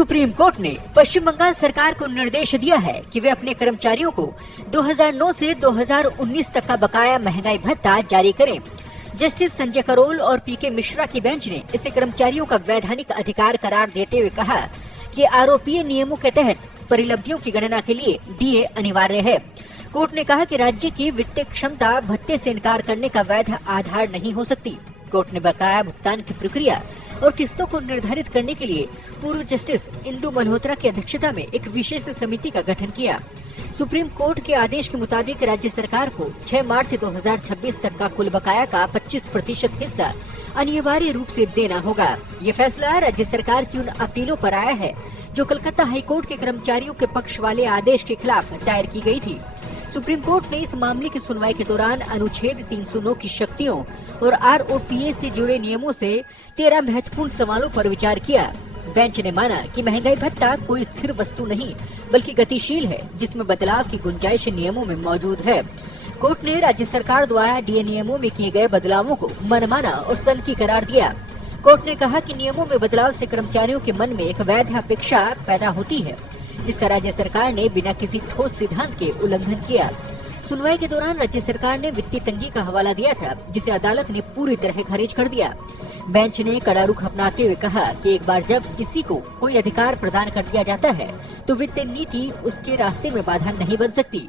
Supreme court ने पश्चिम बंगाल सरकार को निर्देश दिया है कि वे अपने कर्मचारियों को 2009 से 2019 तक का बकाया महंगाई भत्ता जारी करें। जस्टिस संजय करोल और पीके मिश्रा की बेंच ने इसे कर्मचारियों का वैधानिक अधिकार करार देते हुए कहा कि आरोपीय नियमों के तहत परिलब्धियों की गणना के लिए डीए अनिवार्य है। कोर्ट ने कहा कि राज्य की वित्तीय क्षमता भत्ते से इनकार करने का वैध आधार नहीं हो सकती। कोर्ट ने बकाया भुगतान की प्रक्रिया और किस्तों को निर्धारित करने के लिए पूर्व जस्टिस इंदु मल्होत्रा की अध्यक्षता में एक विशेष समिति का गठन किया। सुप्रीम कोर्ट के आदेश के मुताबिक राज्य सरकार को 6 मार्च 2026 तक का कुल बकाया का 25% हिस्सा अनिवार्य रूप से देना होगा। ये फैसला राज्य सरकार की उन अपीलों पर आया है जो कलकत्ता हाईकोर्ट के कर्मचारियों के पक्ष वाले आदेश के खिलाफ दायर की गई थी। सुप्रीम कोर्ट ने इस मामले की सुनवाई के दौरान अनुच्छेद 309 की शक्तियों और आरओपीए से जुड़े नियमों से 13 महत्वपूर्ण सवालों पर विचार किया। बेंच ने माना कि महंगाई भत्ता कोई स्थिर वस्तु नहीं बल्कि गतिशील है, जिसमें बदलाव की गुंजाइश नियमों में मौजूद है। कोर्ट ने राज्य सरकार द्वारा डीए नियमों में किए गए बदलावों को मनमाना और सनकी करार दिया। कोर्ट ने कहा कि नियमों में बदलाव से कर्मचारियों के मन में एक वैध अपेक्षा पैदा होती है, जिसका राज्य सरकार ने बिना किसी ठोस सिद्धांत के उल्लंघन किया। सुनवाई के दौरान राज्य सरकार ने वित्तीय तंगी का हवाला दिया था, जिसे अदालत ने पूरी तरह खारिज कर दिया। बेंच ने कड़ा रुख अपनाते हुए कहा कि एक बार जब किसी को कोई अधिकार प्रदान कर दिया जाता है तो वित्तीय नीति उसके रास्ते में बाधा नहीं बन सकती।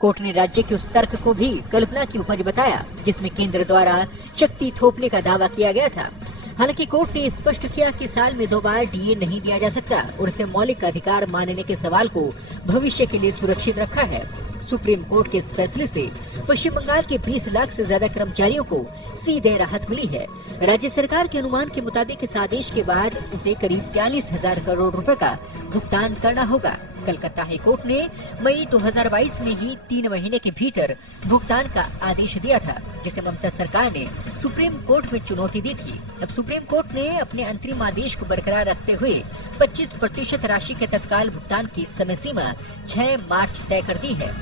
कोर्ट ने राज्य के उस तर्क को भी कल्पना की उपज बताया जिसमें केंद्र द्वारा शक्ति थोपने का दावा किया गया था। हालांकि कोर्ट ने स्पष्ट किया कि साल में 2 बार डीए नहीं दिया जा सकता और इसे मौलिक अधिकार मानने के सवाल को भविष्य के लिए सुरक्षित रखा है। सुप्रीम कोर्ट के इस फैसले से पश्चिम बंगाल के 20 लाख से ज्यादा कर्मचारियों को सीधे राहत मिली है। राज्य सरकार के अनुमान के मुताबिक इस आदेश के बाद उसे करीब 42,000 करोड़ रुपए का भुगतान करना होगा। कलकत्ता हाईकोर्ट ने मई 2022 में ही 3 महीने के भीतर भुगतान का आदेश दिया था, जिसे ममता सरकार ने सुप्रीम कोर्ट में चुनौती दी थी। अब सुप्रीम कोर्ट ने अपने अंतरिम आदेश को बरकरार रखते हुए 25% राशि के तत्काल भुगतान की समय सीमा 6 मार्च तय कर दी है।